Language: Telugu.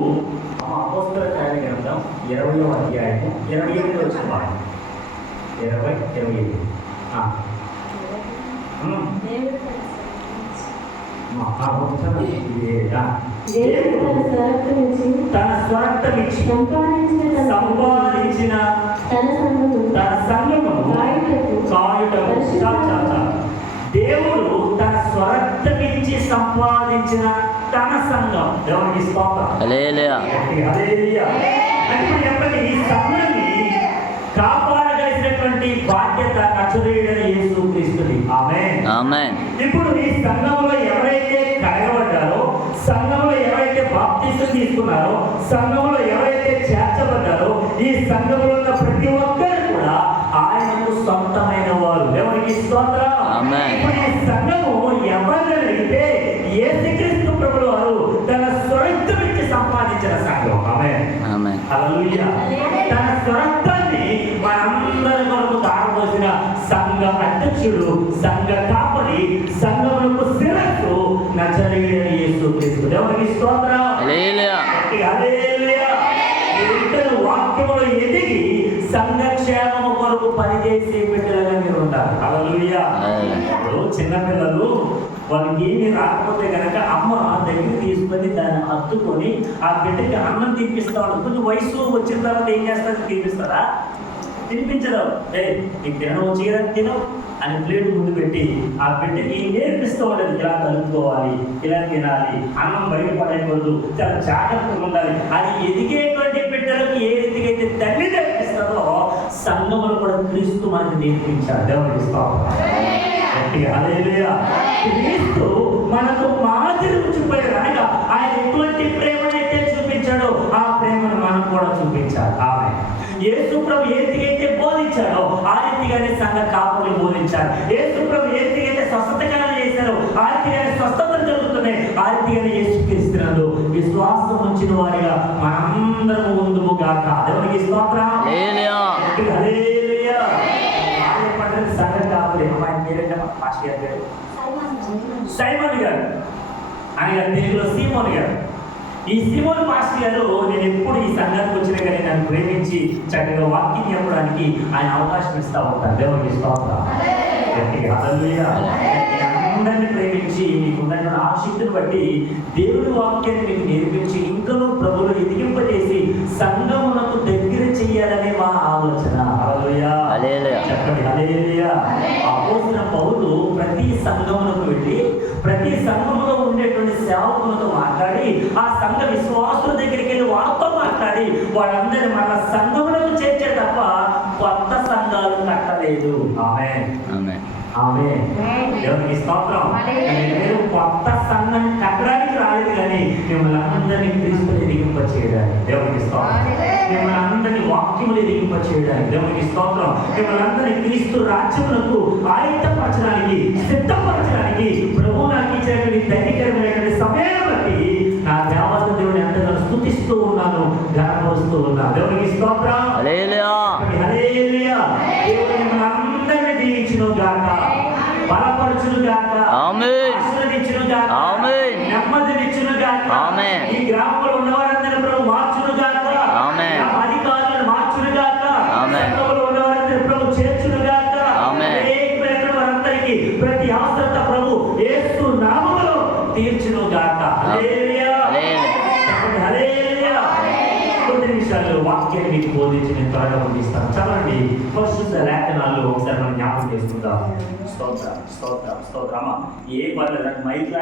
అపోస్తల కార్య గ్రంథం 20వ అధ్యాయము 28 వచ్చిన వాడు 28 తన స్వరక్తమిచ్చి సంపాదించిన తన సంఘమును కాయుటకు దేవుడు తన స్వరక్తమిచ్చి సంపాదించిన తన సంఘం. దేవునికి స్తోత్రం. హల్లెలూయా. ఈ సంఘాన్ని కాపాడగలిగినటువంటి బాధ్యత నజరేయుడైన యేసుక్రీస్తుది. ఆమేన్. ఇప్పుడు ఈ సంఘంలో ఎవరైతే కడగబడ్డారో, సంఘంలో ఎవరైతే బాప్తిసం తీసుకున్నారో, సంఘంలో ఎవరైతే చేర్చబడ్డారో, ఈ సంఘంలో ఉన్న ప్రతి ఒక్కరు కూడా ఆయనకు సొంతమైన వారు. దేవునికి స్తోత్రం. ఇప్పుడు ఈ సంఘము ఎవరిని అడిగితే యేసుక్రీస్తు ప్రభువు వారు తన స్వరక్తమిచ్చి సంపాదించిన సంఘం. ఆమేన్. హల్లెలూయా. తన స్వరక్తాన్ని మనందరి కొరకు దారపోసిన సంఘ అధ్యక్షుడు, సంఘ కాపరి, సంఘమునకు శిరస్సు నజరేయుడైన యేసుక్రీస్తు. దేవునికి స్తోత్రం. హల్లెలూయా. ఇద్దరు వాక్యములో ఎదిగి సంఘక్షేమము కొరకు పనిచేసే బిడ్డలుగా మీరు ఉంటారు. హల్లెలూయా. చిన్నపిల్లలు వాళ్ళకి ఏమి రాకపోతే కనుక అమ్మ దగ్గర తీసుకొని దాన్ని హత్తుకొని ఆ బిడ్డకి అన్నం తినిపిస్తా ఉంటారు. కొంచెం వయసు వచ్చిన తర్వాత ఏం చేస్తారు? తినిపిస్తారా? తినిపించడం. నీకు తినడం వచ్చి తినవు అని ప్లేట్ ముందు పెట్టి ఆ బిడ్డకి నేర్పిస్తూ ఉండదు. ఇలా కలుపుకోవాలి, ఇలా తినాలి, అన్నం బయటపడకూడదు, చాలా జాగ్రత్తగా ఉండాలి. అది ఎదిగేటువంటి బిడ్డలకు ఏ రీతిగా అయితే తల్లి నేర్పిస్తుందో సంఘములు కూడా క్రీస్తు మనకి నేర్పించారు. దేవునికి స్తోత్రం. హల్లెలూయా. క్రీస్తు మనకు మాదిరి చూపాడు. అనగా ఆయన ఎటువంటి ప్రేమనైతే చూపించాడో ఆ ప్రేమను మనం కూడా చూపించాలి. ఆమె యేసు ప్రభు ఏ రీతిగా బోధించాడో ఆ రీతిగానే సంఘ కాపులు బోధించారు. యేసు ప్రభు ఏ రీతిగా స్వస్థతకాలు చేశారో ఆ రీతిగానే స్వస్థతలు జరుగుతున్నాయి. ఆ రీతిగానే యేసుక్రీస్తునందు విశ్వాసం ఉంచిన వారిగా మనందరం ముందుము గాక. దేవునికి స్తోత్రం. హల్లెలూయా. సంఘ కాపులు సైమన్ గారు, ఆయన తెలుగులో సీమోన్ గారు. ఈ సీమోన్ పాస్టర్ గారు నేను ఎప్పుడు ఈ సంఘానికి వచ్చిన కానీ నన్ను ప్రేమించి చక్కగా వాక్యం చెప్పడానికి ఆయన అవకాశం ఇస్తూ ఉంటారు. దేవునికి స్తోత్రం. హల్లెలూయా. అందరినీ ప్రేమించి మీకున్న ఆసక్తిని బట్టి దేవుడి వాక్యాన్ని మీకు నేర్పించి ఇంకనూ ప్రభువును ఎదిగింపజేసి సంఘమునకు దగ్గర చెయ్యాలనే మా ఆలోచన. హల్లెలూయా. చెప్పండి హల్లెలూయా. అపోస్తలుడైన పౌలు ప్రతి సంఘమునకు వెళ్ళి ప్రతి సంఘములో ఉండేటువంటి సేవకులతో మాట్లాడి ఆ సంఘ విశ్వాసుల దగ్గరికి వెళ్ళి వాళ్ళతో మాట్లాడి వాళ్ళందరినీ మన సంఘములకు చేర్చే తప్ప కొత్త సంఘాలు కట్టలేదు. దేవునికి స్తోత్రం. మీరు కొత్త సంఘం కట్టడానికి రాలేదు కానీ మిమ్మల్ని అందరినీ క్రీస్తుని ఎదిగింప చేయడానికి. దేవునికి స్తోత్రం. మిమ్మల్ని అందరినీ వాక్యములు ఎదిగింప చేయడానికి. దేవునికి స్తోత్రం. మిమ్మల్ని అందరినీ క్రీస్తు రాజ్యములకు ఆయుధపరచడానికి, సిద్ధపరచడానికి ప్రభు నాకు ఇచ్చినటువంటి ధైర్యకరమైనటువంటి సమయాన్ని బట్టి నా దేవత దేవుని ఎంతగా స్తుతిస్తూ ఉన్నాను, గర్వస్తూ ఉన్నాను. దేవునికి స్తోత్రం. హల్లెలూయా. దేవుని మిమ్మల్ని అందరినీ దీవించును గాక, బలపరచును గాక, ఆశీర్వదించును గాక, నెమ్మదినిచ్చును గాక. ఈ గ్రామంలో ఉన్నవారందరూ ప్రభు మార్చును గాక, అధికారులను మార్చును గాక, సంఘంలో ఉన్నవారందరూ ప్రభు చేర్చును గాక. వారందరికీ ప్రతి అవసరత ప్రభు యేసు నామములో తీర్చును గాక. హల్లెలూయా. కొన్ని నిమిషాలు వాక్యాన్ని మీకు బోధించి నేను త్వరగా ముగిస్తాను. చదవండి పరిశుద్ధ లేఖనాలు ఒకసారి మనం జ్ఞాపకం చేసుకుందాం. స్తోత్రం స్తోత్రం స్తోత్రం. ఏ పర్లేదు మైక్